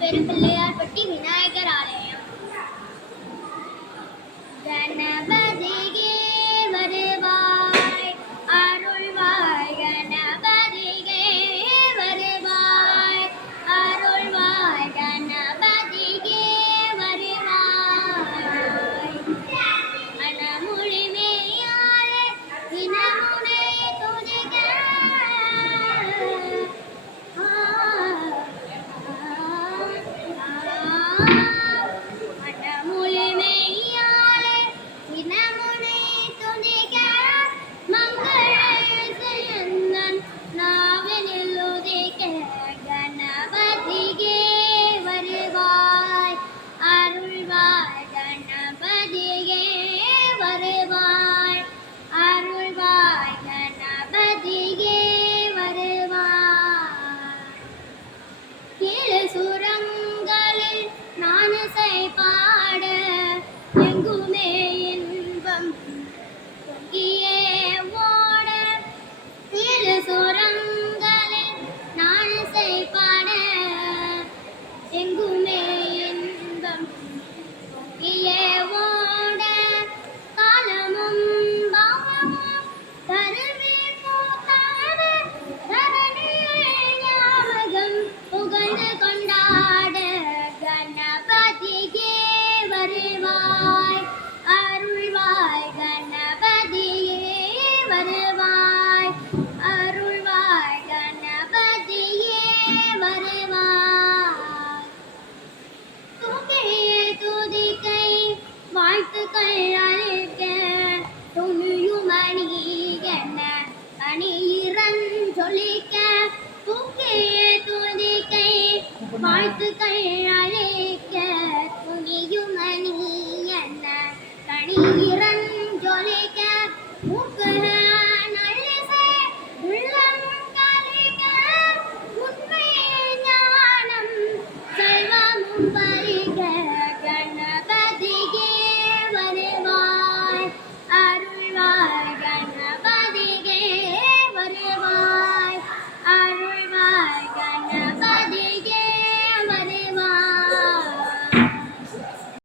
பெரும்பிள்ளையார்பட்டி விநாயகர் ஆலயம். கணபதியே வருவாய் அருள்வாய், கணபதியே வருவாய் அருள்வாய், கணபதியே வருவாய். மனமொழி மேயாலே தினமுனை துதிக்க சுரங்களில் நானசை பாட எங்குமே இன்பம் பொங்கியே ஓட. ஏழு சுரங்களில் நானசை பாட எங்குமே இன்பம் பொங்கியே ஓட. காலமும் பாவமும் கருவி பூத்தாட தரணியை ஞாபகம் புகழ்ந்து கொண்டாட. கணபதியே வருவாய் அருள்வாய், கணபதியே வருவாய் அருள்வாய், கணபதியே வருவாய். துதியே துதிக்கை வாழ்த்துக்கள் அளிக்க துணியுமணி என்ன அணியிறன் சொல்லிக்க. துதியே துதிக்கை வாழ்த்துக்கள் அளிக்க துணியுமணி என்ன கணியிறன்